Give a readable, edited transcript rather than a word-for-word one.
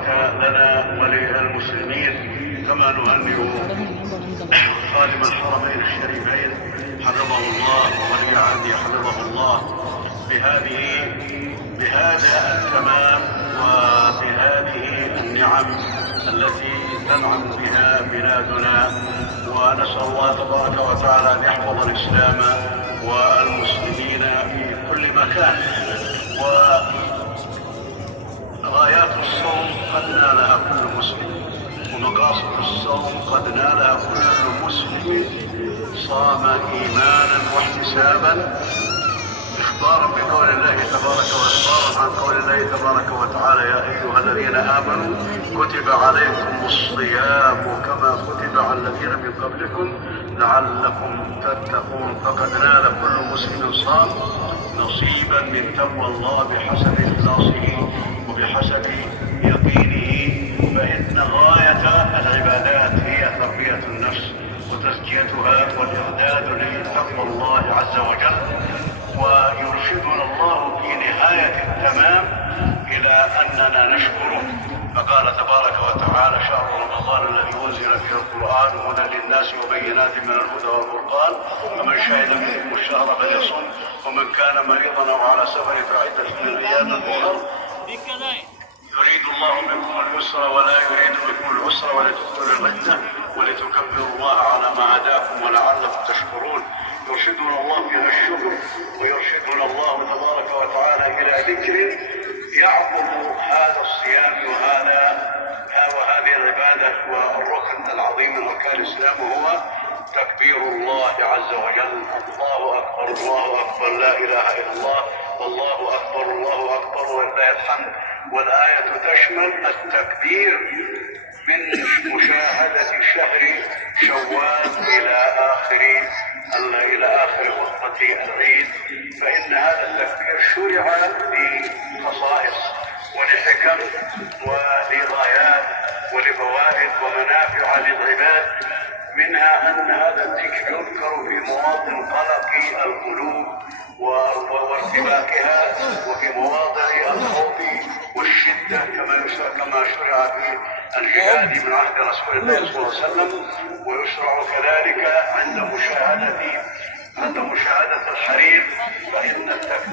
البركة لنا وللمسلمين. كما نهنئ خادم الحرمين الشريفين حفظه الله وولي عهده حفظه الله بهذا التمام وبهذه النعم التي تنعم بها بلادنا. ونسأل الله تبارك وتعالى أن يحفظ الإسلام والمسلمين في كل مكان. وغايات الصوم قد نالها كل مسلم، ومقاصد الصوم قد نالها كل مسلم صام إيمانا واحتسابا، إخبارا بقول الله تبارك وإخبارا عن قول الله تبارك وتعالى: يا أيها الذين آمنوا كتب عليكم الصيام كما كتب على الذين من قبلكم لعلكم تتقون. فقد نال كل مسلم صام نصيبا من تقوى الله بحسب إخلاصه وبحسب يقينه. فإن غاية العبادات هي تربية النفس وتزكيتها والإعداد لتقوى الله عز وجل. ويرشدنا الله في نهاية التمام إلى أننا نشكره. فقال تبارك وتعالى: شهر رمضان الذي أنزل فيه القرآن هدى للناس وبينات من الهدى والفرقان فمن شهد منكم الشهر فليصم ومن كان مريضا أو على سفر فعدة من أيام أخر يريد الله بكم اليسر ولا يريد بكم العسر ولتكملوا العدة ولتكبروا الله على ما هداكم ولعلكم تشكرون. يرشدنا الله إلى الشكر ويرشدنا الله تبارك وتعالى إلى ذكر يعقب هذا الصيام وهذه العبادة والركن العظيم من أركان الإسلام، وهو تكبير الله عز وجل. الله أكبر الله أكبر لا إله إلا الله والله أكبر الله أكبر ولله الحمد. والآية تشمل التكبير من مشاهدة شهر شوال إلى آخر وقت العيد. فإن هذا التكبير شرع لخصائص ولحكم ولغايات ولفوائد ومنافع للعباد، منها أن هذا الذكر يذكر في مواطن قلق القلوب وارتباكها وفي مواضع الخوف والشدة كما شرع في الجهاد من عهد رسول الله صلى الله عليه وسلم. ويشرع كذلك عند مشاهدة الحريق، فإن التكبير